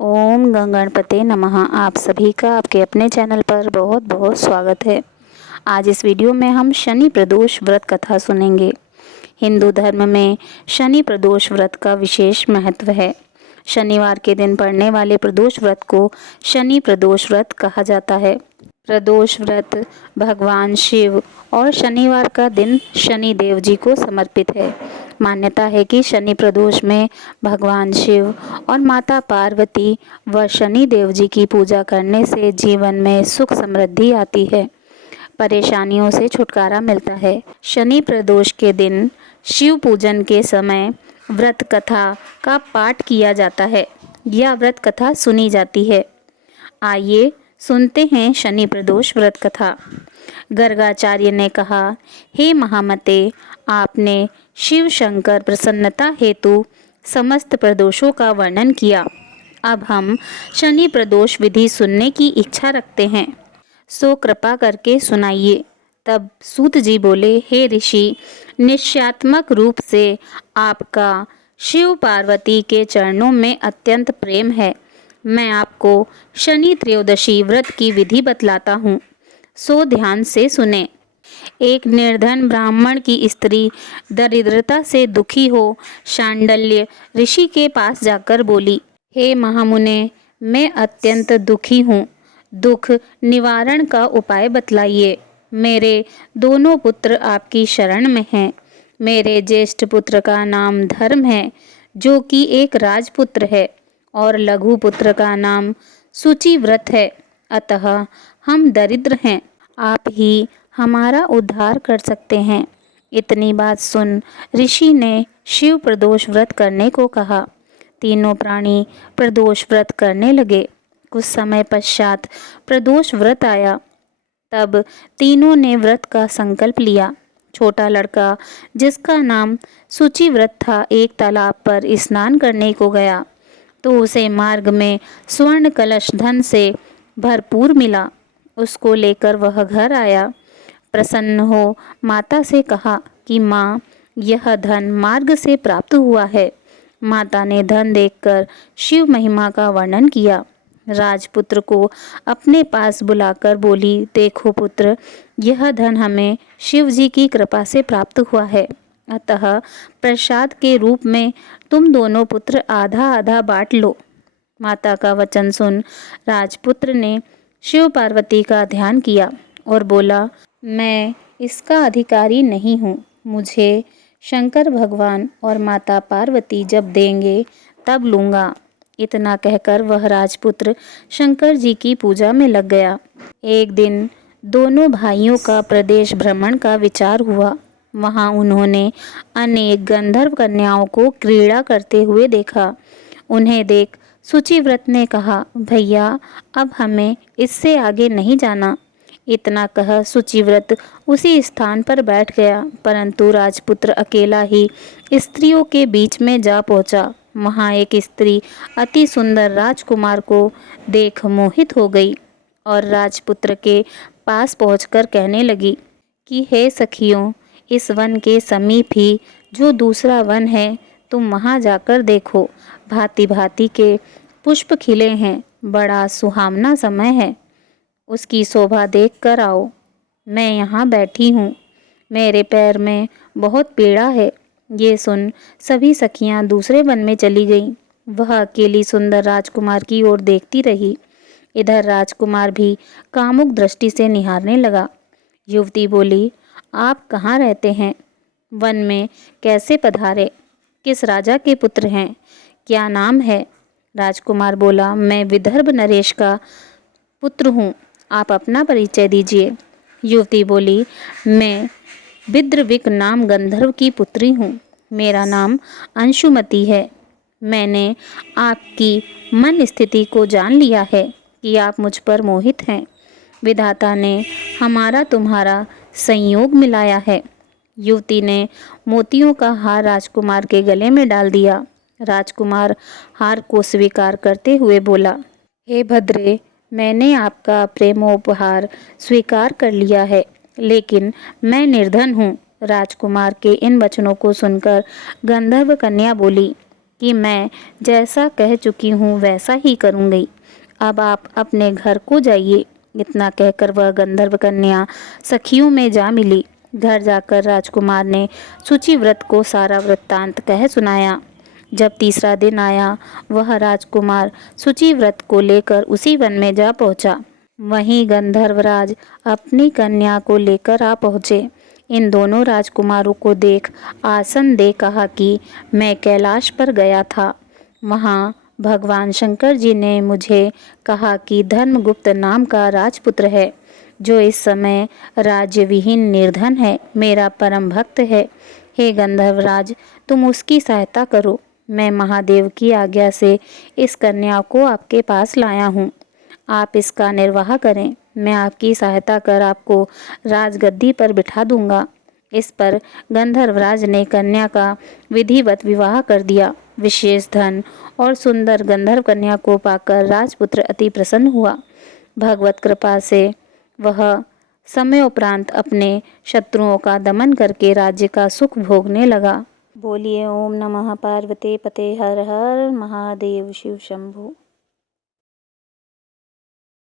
ओम गणपते नमः। आप सभी का आपके अपने चैनल पर बहुत बहुत स्वागत है। आज इस वीडियो में हम शनि प्रदोष व्रत कथा सुनेंगे। हिंदू धर्म में शनि प्रदोष व्रत का विशेष महत्व है। शनिवार के दिन पड़ने वाले प्रदोष व्रत को शनि प्रदोष व्रत कहा जाता है। प्रदोष व्रत भगवान शिव और शनिवार का दिन शनि देव जी को समर्पित है। मान्यता है कि शनि प्रदोष में भगवान शिव और माता पार्वती व शनि देव जी की पूजा करने से जीवन में सुख समृद्धि आती है, परेशानियों से छुटकारा मिलता है। शनि प्रदोष के दिन शिव पूजन के समय व्रत कथा का पाठ किया जाता है या व्रत कथा सुनी जाती है। आइए सुनते हैं शनि प्रदोष व्रत कथा। गर्गाचार्य ने कहा, हे महामते, आपने शिव शंकर प्रसन्नता हेतु समस्त प्रदोषों का वर्णन किया। अब हम शनि प्रदोष विधि सुनने की इच्छा रखते हैं, सो कृपा करके सुनाइए। तब सूत जी बोले, हे ऋषि, निश्चयात्मक रूप से आपका शिव पार्वती के चरणों में अत्यंत प्रेम है। मैं आपको शनि त्रयोदशी व्रत की विधि बतलाता हूँ, सो ध्यान से सुने। एक निर्धन ब्राह्मण की स्त्री दरिद्रता से दुखी हो शांडल्य ऋषि के पास जाकर बोली, हे महामुने, मैं अत्यंत दुखी हूँ, दुख निवारण का उपाय बतलाइए। मेरे दोनों पुत्र आपकी शरण में हैं। मेरे ज्येष्ठ पुत्र का नाम धर्म है, जो कि एक राजपुत्र है, और लघु पुत्र का नाम शुचिव्रत है। अतः हम दरिद्र हैं, आप ही हमारा उद्धार कर सकते हैं। इतनी बात सुन ऋषि ने शिव प्रदोष व्रत करने को कहा। तीनों प्राणी प्रदोष व्रत करने लगे। कुछ समय पश्चात प्रदोष व्रत आया। तब तीनों ने व्रत का संकल्प लिया। छोटा लड़का, जिसका नाम शुचिव्रत था, एक तालाब पर स्नान करने को गया तो उसे मार्ग में स्वर्ण कलश धन से भरपूर मिला। उसको लेकर वह घर आया। प्रसन्न हो माता से कहा कि माँ, यह धन मार्ग से प्राप्त हुआ है। माता ने धन देखकर शिव महिमा का वर्णन किया। राजपुत्र को अपने पास बुलाकर बोली, देखो पुत्र, यह धन हमें शिव जी की कृपा से प्राप्त हुआ है। अतः प्रसाद के रूप में तुम दोनों पुत्र आधा आधा बांट लो। माता का वचन सुन राजपुत्र ने शिव पार्वती का ध्यान किया और बोला, मैं इसका अधिकारी नहीं हूँ। मुझे शंकर भगवान और माता पार्वती जब देंगे तब लूँगा। इतना कहकर वह राजपुत्र शंकर जी की पूजा में लग गया। एक दिन दोनों भाइयों का प्रदेश भ्रमण का विचार हुआ। वहाँ उन्होंने अनेक गंधर्व कन्याओं को क्रीड़ा करते हुए देखा। उन्हें देख शुचिव्रत ने कहा, भैया, अब हमें इससे आगे नहीं जाना। इतना कह शुचिव्रत उसी स्थान पर बैठ गया, परंतु राजपुत्र अकेला ही स्त्रियों के बीच में जा पहुंचा। वहाँ एक स्त्री अति सुंदर राजकुमार को देख मोहित हो गई और राजपुत्र के पास पहुंचकर कहने लगी कि हे सखियों, इस वन के समीप ही जो दूसरा वन है, तुम वहाँ जाकर देखो। भांति भांति के पुष्प खिले हैं, बड़ा सुहावना समय है। उसकी शोभा देख कर आओ। मैं यहाँ बैठी हूँ, मेरे पैर में बहुत पीड़ा है। ये सुन सभी सखियाँ दूसरे वन में चली गईं। वह अकेली सुंदर राजकुमार की ओर देखती रही। इधर राजकुमार भी कामुक दृष्टि से निहारने लगा। युवती बोली, आप कहाँ रहते हैं? वन में कैसे पधारे? किस राजा के पुत्र हैं? क्या नाम है? राजकुमार बोला, मैं विदर्भ नरेश का पुत्र हूँ। आप अपना परिचय दीजिए। युवती बोली, मैं विद्रविक नाम गंधर्व की पुत्री हूँ। मेरा नाम अंशुमति है। मैंने आपकी मन स्थिति को जान लिया है कि आप मुझ पर मोहित हैं। विधाता ने हमारा तुम्हारा संयोग मिलाया है। युवती ने मोतियों का हार राजकुमार के गले में डाल दिया। राजकुमार हार को स्वीकार करते हुए बोला, हे भद्रे, मैंने आपका प्रेमोपहार स्वीकार कर लिया है, लेकिन मैं निर्धन हूँ। राजकुमार के इन वचनों को सुनकर गंधर्व कन्या बोली, कि मैं जैसा कह चुकी हूँ वैसा ही करूँगी। अब आप अपने घर को जाइए। इतना कहकर वह गंधर्व कन्या सखियों में जा मिली। घर जाकर राजकुमार ने शुचिव्रत को सारा वृत्तांत कह सुनाया। जब तीसरा दिन आया, वह राजकुमार शुचिव्रत को लेकर उसी वन में जा पहुंचा। वहीं गंधर्वराज अपनी कन्या को लेकर आ पहुँचे। इन दोनों राजकुमारों को देख आसन दे कहा कि मैं कैलाश पर गया था। वहाँ भगवान शंकर जी ने मुझे कहा कि धर्मगुप्त नाम का राजपुत्र है, जो इस समय राज्य विहीन निर्धन है, मेरा परम भक्त है। हे गंधर्वराज, तुम उसकी सहायता करो। मैं महादेव की आज्ञा से इस कन्या को आपके पास लाया हूँ। आप इसका निर्वाह करें। मैं आपकी सहायता कर आपको राजगद्दी पर बिठा दूंगा। इस पर गंधर्वराज ने कन्या का विधिवत विवाह कर दिया। विशेष धन और सुंदर गंधर्व कन्या को पाकर राजपुत्र अति प्रसन्न हुआ। भगवत कृपा से वह समयोपरांत अपने शत्रुओं का दमन करके राज्य का सुख भोगने लगा। बोलिए ओम नमः पार्वती पते हर हर महादेव शिव शंभु।